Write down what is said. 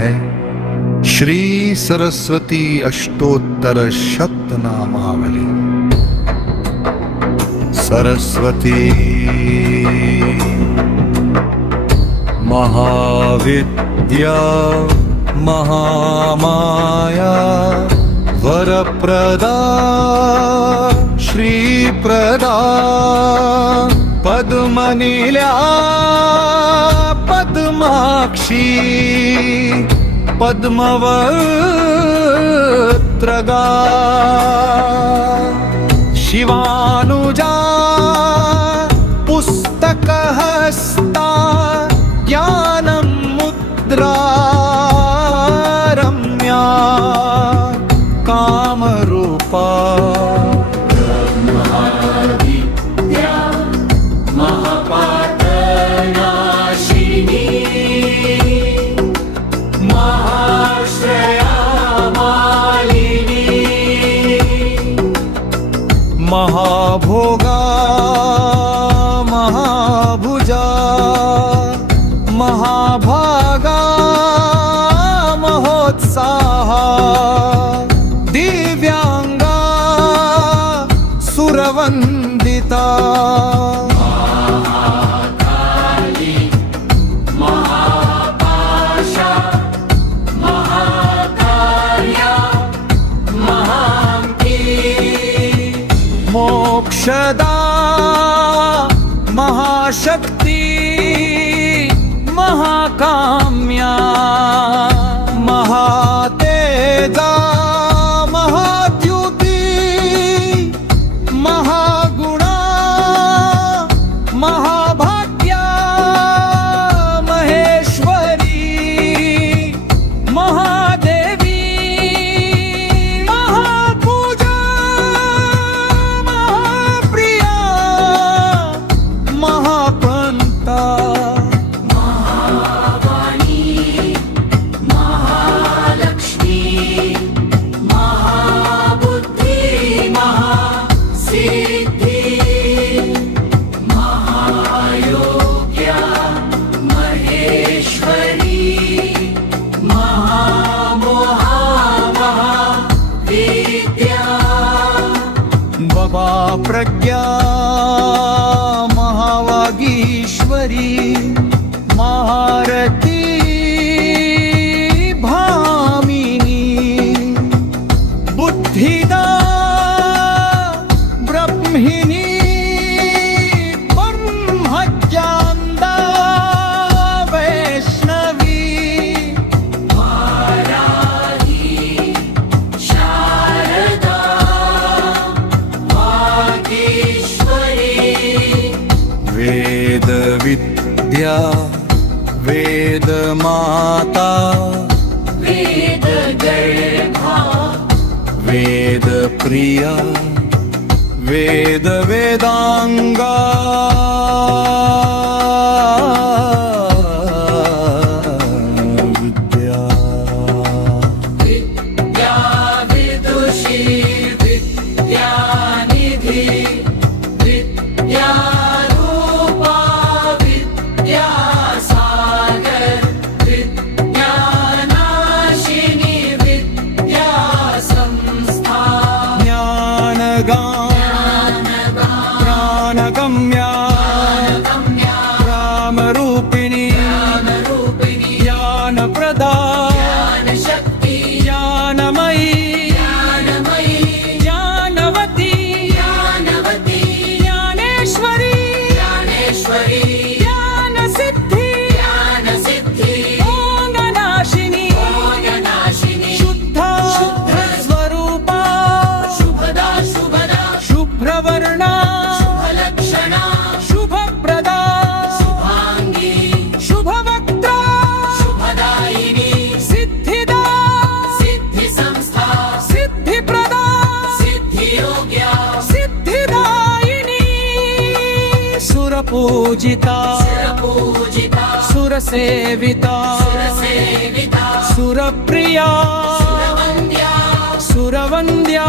है श्री सरस्वती अष्टोत्तर शतनामावली। सरस्वती महाविद्या महामाया वरप्रदा श्रीप्रदा पद्मनील्या पद्माक्षी पद्मवक्त्रगा शिवानुजा पुस्तकहस्ता ज्ञानमुद्रा रम्या कामरूपा महाभोगा महाभुजा महाभागा महोत्साहा दिव्यांगा सुरवंदिता मोक्षदा महाशक्ति महाकाम्या महातेजा महाद्युति महागुणा महाभाग्या महेश्वरी महादेवी महापूजा महापंता महावाणी महालक्ष्मी महाबुद्धि महासिद्धि महायोग्या महेश्वरी महामोहा महाविद्या बाबा प्रज्ञा महावागीश्वरी महारती भामिनी बुद्धिदा ब्रह्मिणी ब्रह्मज्ञानदा वैष्णवी वाराही शारदा वागीश्वरी वेद विद्या वेद माता वेद गर्भा वेद प्रिया वेद वेदांगा विद्या विद्या विदुषी विद्यानिधि विद्यारूपा विद्यासागर विद्यानाशिनी विद्यासंस्था ज्ञानगम्या रामरूपिणी ज्ञानप्रदा ज्ञानशक्ति ज्ञानमयी ज्ञानवती ज्ञानवती ज्ञानेश्वरी ज्ञानेश्वरी ज्ञानसिद्धि ओंगनाशिनी शुद्धा स्वरूपा शुभदा शुभदा शुभ्रवर्णा शुभलक्षणा शुभप्रदा शुभांगी शुभवक्त्रा शुभदायिनी सिद्धिदा सिद्धिसंस्था सिद्धिप्रदा सिद्धियोग्या सिद्धिदायिनी सुरपूजिता सुरपूजिता सुरसेविता सुरसेविता सुरप्रिया सुरवन्द्या सुरवन्द्या